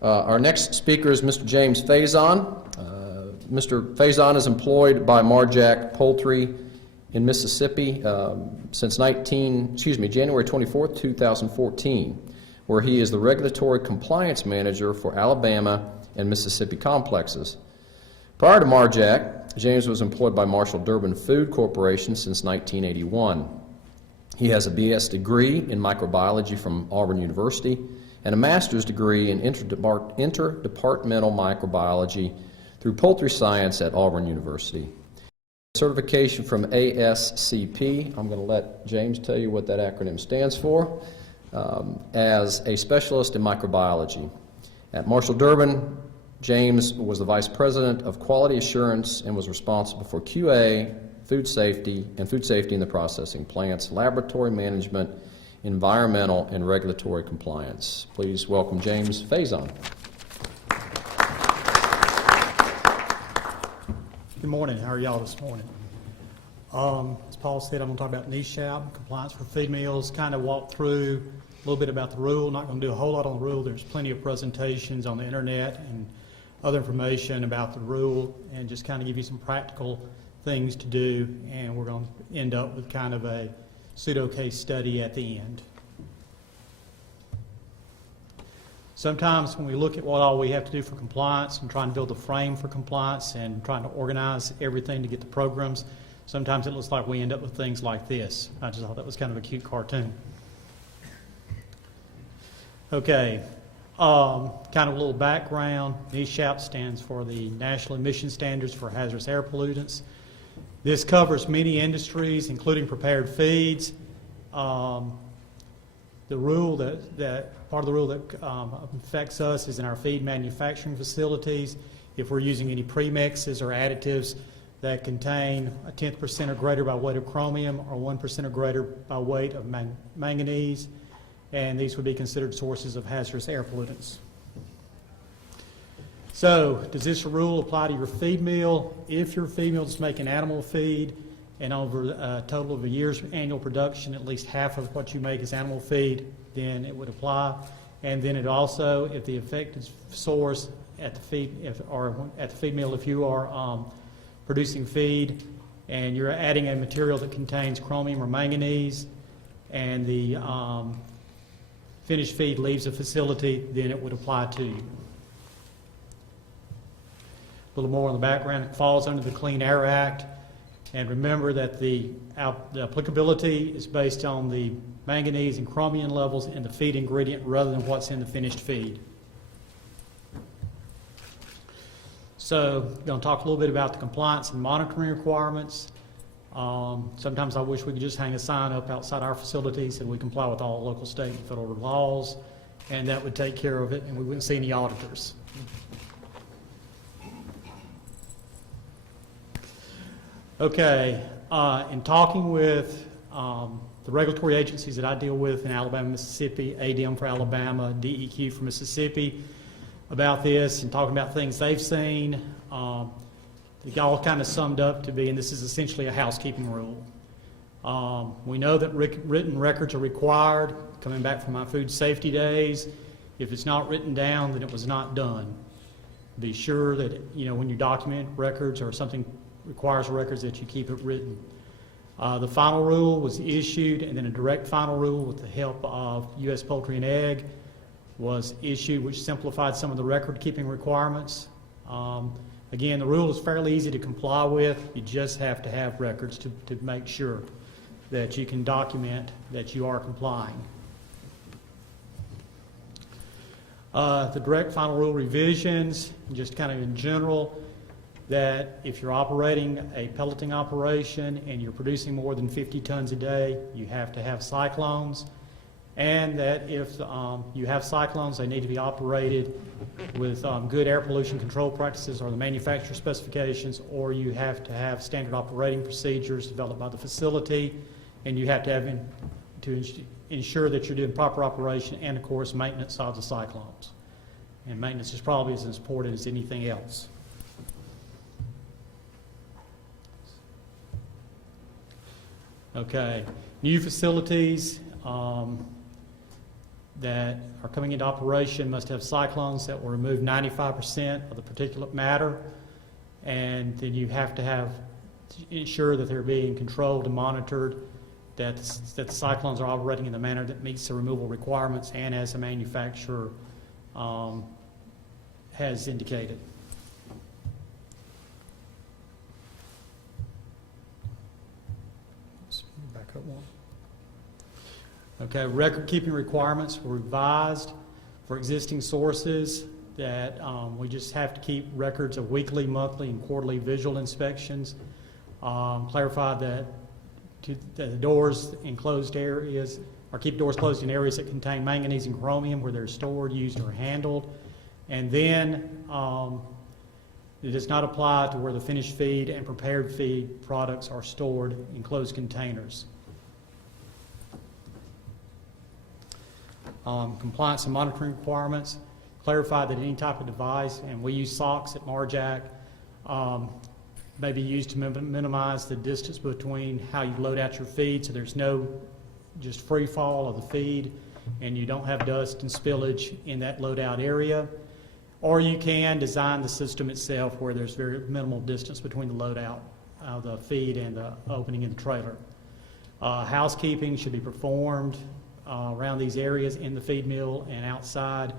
Our next speaker is Mr. James Faison. Mr. Faison is employed by Mar-Jac Poultry in Mississippi since January 24th, 2014, where he is the Regulatory Compliance Manager for Alabama and Mississippi complexes. Prior to Mar-Jac, James was employed by Marshall Durbin Food Corporation since 1981. He has a BS degree in microbiology from Auburn University and a master's degree in interdepartmental microbiology through poultry science at Auburn University. Certification from ASCP, I'm going to let James tell you what that acronym stands for, as a specialist in microbiology. At Marshall Durbin, James was the Vice President of Quality Assurance and was responsible for QA, food safety in the processing plants, laboratory management, environmental, and regulatory compliance. Please welcome James Faison. Good morning. How are y'all this morning? As Paul said, I'm going to talk about NESHAP, compliance for feed mills, kind of walk through a little bit about the rule. Not going to do a whole lot on the rule. There's plenty of presentations on the internet and other information about the rule, and just kind of give you some practical things to do, and we're going to end up with kind of a pseudo case study at the end. Sometimes when we look at what all we have to do for compliance and trying to build a frame for compliance and trying to organize everything to get the programs, sometimes it looks like we end up with things like this. I just thought that was kind of a cute cartoon. Okay, kind of a little background. NESHAP stands for the National Emission Standards for Hazardous Air Pollutants. This covers many industries, including prepared feeds. The rule part of the rule that affects us is in our feed manufacturing facilities. If we're using any premixes or additives that contain a 10% or greater by weight of chromium or 1% or greater by weight of manganese, and these would be considered sources of hazardous air pollutants. So, does this rule apply to your feed mill? If your feed mill is making animal feed and over a total of a year's annual production, at least half of what you make is animal feed, then it would apply. And then it also, if the affected source at the feed, at the feed mill, if you are producing feed and you're adding a material that contains chromium or manganese, and the finished feed leaves the facility, then it would apply to you. A little more on the background. It falls under the Clean Air Act. And remember that the applicability is based on the manganese and chromium levels in the feed ingredient rather than what's in the finished feed. So I'm going to talk a little bit about the compliance and monitoring requirements. Sometimes I wish we could just hang a sign up outside our facilities and we comply with all local, state, and federal laws, and that would take care of it, and we wouldn't see any auditors. Okay, in talking with the regulatory agencies that I deal with in Alabama, Mississippi, ADM for Alabama, DEQ for Mississippi, about this and talking about things they've seen, they all kind of summed up to be, and this is essentially a housekeeping rule. We know that written records are required. Coming back from my food safety days, if it's not written down, then it was not done. Be sure that, when you document records or something requires records, that you keep it written. The final rule was issued, and then a direct final rule with the help of U.S. Poultry and Egg was issued, which simplified some of the record-keeping requirements. Again, the rule is fairly easy to comply with. You just have to have records to make sure that you can document that you are complying. The direct final rule revisions, just kind of in general, that if you're operating a pelleting operation and you're producing more than 50 tons a day, you have to have cyclones, and that if you have cyclones, they need to be operated with good air pollution control practices or the manufacturer specifications, or you have to have standard operating procedures developed by the facility, and you have to have to ensure that you're doing proper operation and, of course, maintenance of the cyclones. And maintenance is probably as important as anything else. Okay, new facilities. that are coming into operation must have cyclones that will remove 95% of the particulate matter, and then you have to ensure that they're being controlled and monitored, that the cyclones are operating in the manner that meets the removal requirements and as the manufacturer has indicated. Let's back up one. Okay, record-keeping requirements were revised for existing sources that we just have to keep records of weekly, monthly, and quarterly visual inspections. Clarified that the doors in closed areas, or keep doors closed in areas that contain manganese and chromium where they're stored, used, or handled. And then it does not apply to where the finished feed and prepared feed products are stored in closed containers. Compliance and monitoring requirements, clarified that any type of device, and we use SOX at Mar-Jac, may be used to minimize the distance between how you load out your feed, so there's no just free fall of the feed and you don't have dust and spillage in that loadout area. Or you can design the system itself where there's very minimal distance between the loadout of the feed and the opening in the trailer. Housekeeping should be performed around these areas in the feed mill and outside,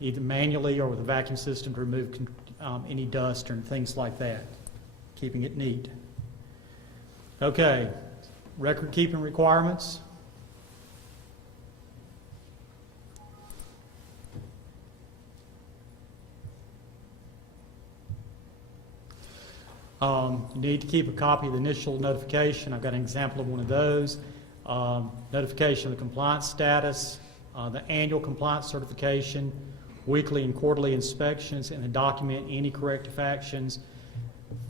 either manually or with a vacuum system to remove any dust and things like that, keeping it neat. Okay, record-keeping requirements. You need to keep a copy of the initial notification. I've got an example of one of those. Notification of the compliance status, the annual compliance certification, weekly and quarterly inspections, and then document any corrective actions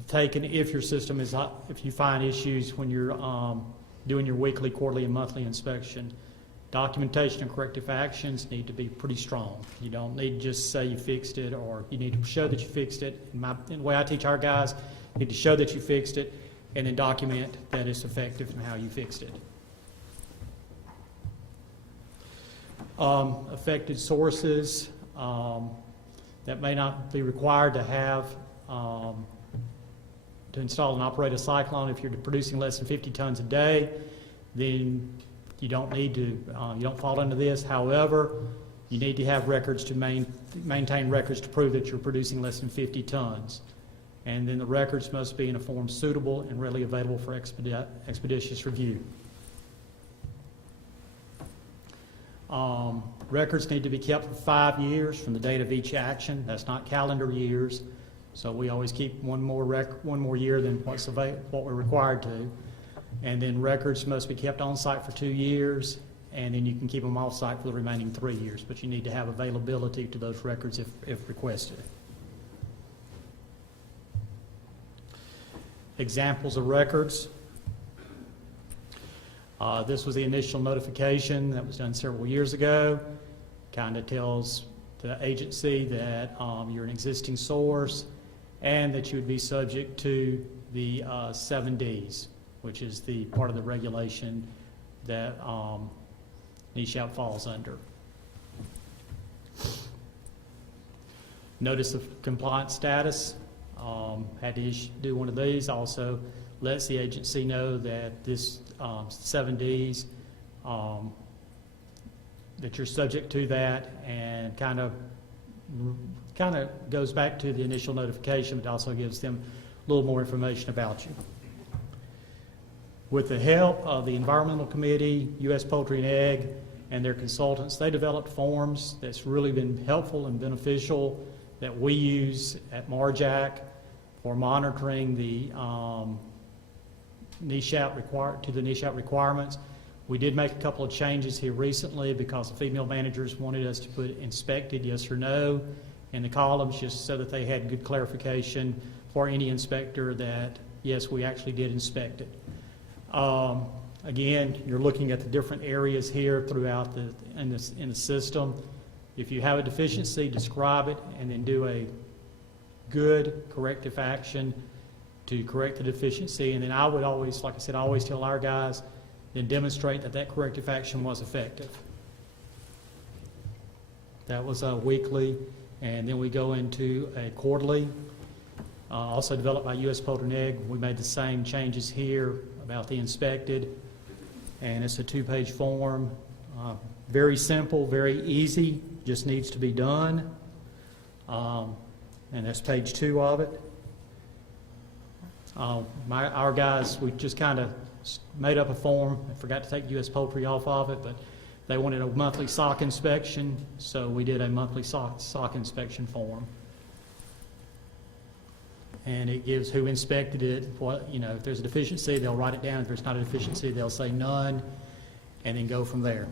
taken if your system is, if you find issues when you're doing your weekly, quarterly, and monthly inspection. Documentation and corrective actions need to be pretty strong. You don't need to just say you fixed it, or you need to show that you fixed it. In the way I teach our guys, you need to show that you fixed it and then document that it's effective and how you fixed it. Affected sources that may not be required to have to install and operate a cyclone. If you're producing less than 50 tons a day, then you don't need to, you don't fall into this. However, you need to have records to maintain records to prove that you're producing less than 50 tons. And then the records must be in a form suitable and readily available for expeditious review. Records need to be kept for 5 years from the date of each action. That's not calendar years. So we always keep one more year than what we're required to. And then records must be kept on site for 2 years, and then you can keep them off site for the remaining 3 years. But you need to have availability to those records if requested. Examples of records. This was the initial notification that was done several years ago. Kind of tells the agency that you're an existing source and that you would be subject to the 7Ds, which is the part of the regulation that NESHAP falls under. Notice of compliance status. Had to do one of these. Also lets the agency know that this 7Ds, that you're subject to that, and kind of goes back to the initial notification, but also gives them a little more information about you. With the help of the Environmental Committee, U.S. Poultry and Egg, and their consultants, they developed forms that's really been helpful and beneficial that we use at Mar-Jac for monitoring the NESHAP requirements. We did make a couple of changes here recently because the feed mill managers wanted us to put inspected yes or no in the columns, just so that they had good clarification for any inspector that yes, we actually did inspect it. Again, you're looking at the different areas here throughout in the system. If you have a deficiency, describe it and then do a good corrective action to correct the deficiency. And then I would always, like I said, I always tell our guys, then demonstrate that that corrective action was effective. That was a weekly, and then we go into a quarterly, also developed by U.S. Poultry and Egg. We made the same changes here about the inspected, and it's a 2-page form. Very simple, very easy, just needs to be done. And that's page 2 of it. Our guys, we just kind of made up a form. I forgot to take U.S. Poultry off of it, but they wanted a monthly sock inspection, so we did a monthly sock inspection form. And it gives who inspected it, what, if there's a deficiency, they'll write it down. If there's not a deficiency, they'll say none, and then go from there.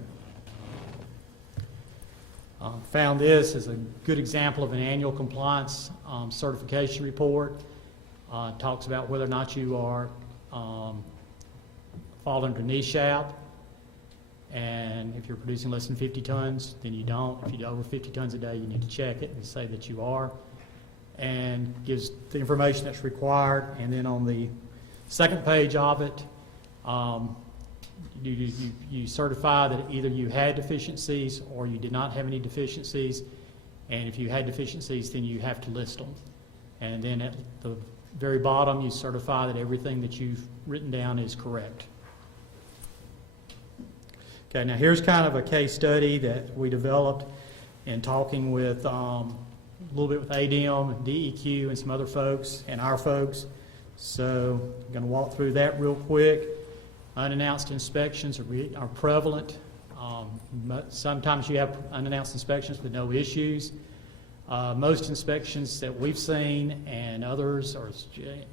Found this as a good example of an annual compliance certification report. Talks about whether or not you are fall under NESHAP, and if you're producing less than 50 tons, then you don't. If you do over 50 tons a day, you need to check it and say that you are, and gives the information that's required. And then on the second page of it, you certify that either you had deficiencies or you did not have any deficiencies, and if you had deficiencies, then you have to list them. And then at the very bottom, you certify that everything that you've written down is correct. Okay, now here's kind of a case study that we developed in talking with a little bit with ADM and DEQ and some other folks and our folks. So I'm going to walk through that real quick. Unannounced inspections are prevalent. Sometimes you have unannounced inspections with no issues. Most inspections that we've seen and others are,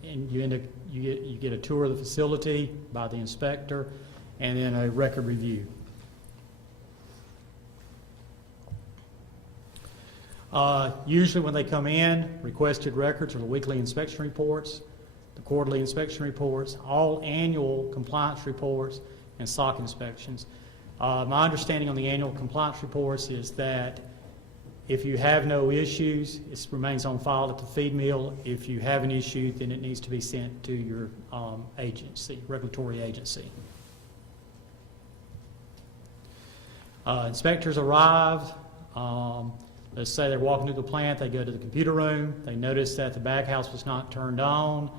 and you get a tour of the facility by the inspector, and then a record review. Usually when they come in, requested records are the weekly inspection reports, the quarterly inspection reports, all annual compliance reports, and SOC inspections. My understanding on the annual compliance reports is that if you have no issues, it remains on file at the feed mill. If you have an issue, then it needs to be sent to your agency, regulatory agency. Inspectors arrive. Let's say they're walking through the plant, they go to the computer room, they notice that the baghouse was not turned on.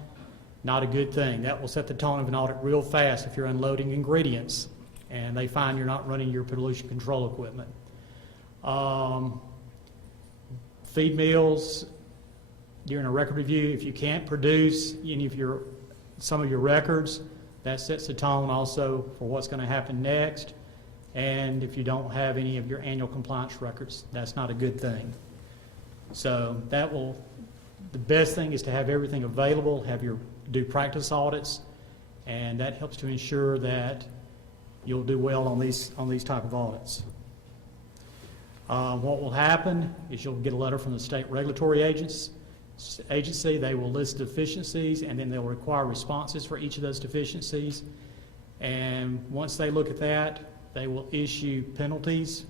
Not a good thing. That will set the tone of an audit real fast if you're unloading ingredients and they find you're not running your pollution control equipment. Feed mills, during a record review, if you can't produce any of some of your records, that sets the tone also for what's going to happen next. And if you don't have any of your annual compliance records, that's not a good thing. So the best thing is to have everything available, do practice audits, and that helps to ensure that you'll do well on these type of audits. What will happen is you'll get a letter from the state regulatory agency. They will list deficiencies, and then they'll require responses for each of those deficiencies. And once they look at that, they will issue penalties.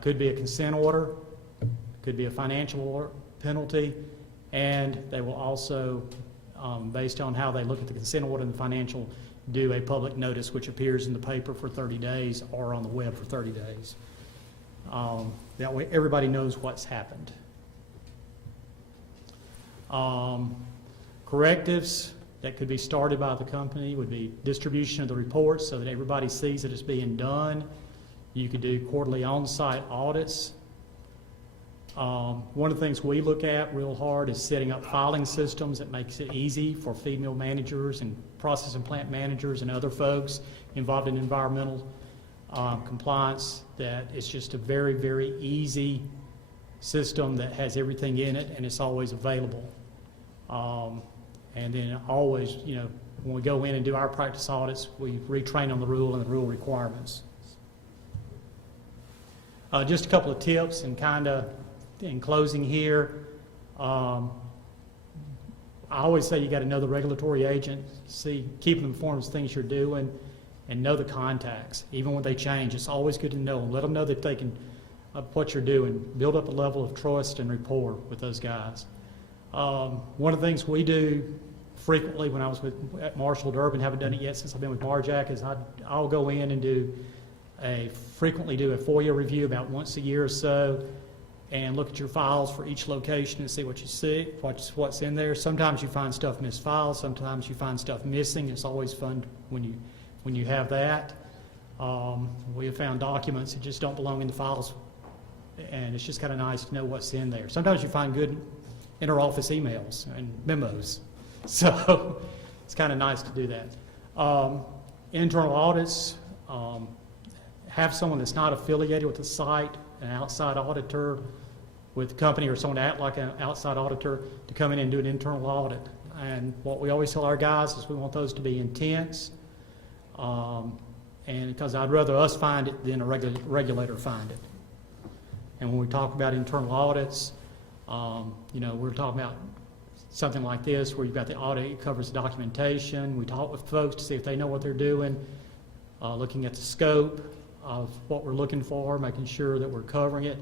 Could be a consent order, could be a financial penalty, and they will also, based on how they look at the consent order and the financial, do a public notice which appears in the paper for 30 days or on the web for 30 days. That way everybody knows what's happened. Correctives that could be started by the company would be distribution of the reports so that everybody sees that it's being done. You could do quarterly on-site audits. One of the things we look at real hard is setting up filing systems that makes it easy for feed mill managers and process and plant managers and other folks involved in environmental compliance, that it's just a very, very easy system that has everything in it and it's always available. And then always, when we go in and do our practice audits, we retrain on the rule and the rule requirements. Just a couple of tips and kind of in closing here. I always say you got to know the regulatory agency, keep them informed of things you're doing, and know the contacts. Even when they change, it's always good to know them. Let them know that they can, what you're doing. Build up a level of trust and rapport with those guys. One of the things we do frequently when I was at Marshall Durban, haven't done it yet since I've been with Mar-Jac, is I'll go in and do frequently do a FOIA review about once a year or so, and look at your files for each location and see what you see, what's in there. Sometimes you find stuff misfiled, sometimes you find stuff missing. It's always fun when you have that. We have found documents that just don't belong in the files, and it's just kind of nice to know what's in there. Sometimes you find good inter-office emails and memos, so it's kind of nice to do that. Internal audits, have someone that's not affiliated with the site, an outside auditor with the company, or someone to act like an outside auditor to come in and do an internal audit. And what we always tell our guys is we want those to be intense, and because I'd rather us find it than a regulator find it. And when we talk about internal audits, you know, we're talking about something like this where you've got the audit, it covers the documentation. We talk with folks to see if they know what they're doing, looking at the scope of what we're looking for, making sure that we're covering it,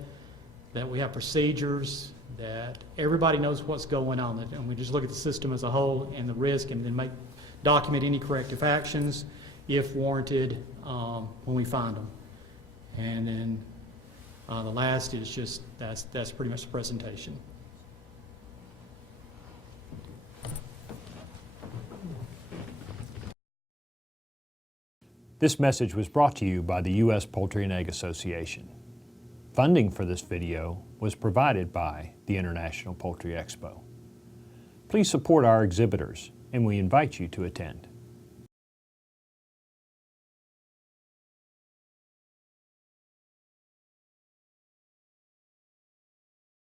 that we have procedures, that everybody knows what's going on, and we just look at the system as a whole and the risk, and then document any corrective actions if warranted when we find them. And then the last is just, that's pretty much the presentation. This message was brought to you by the U.S. Poultry and Egg Association. Funding for this video was provided by the International Poultry Expo. Please support our exhibitors, and we invite you to attend.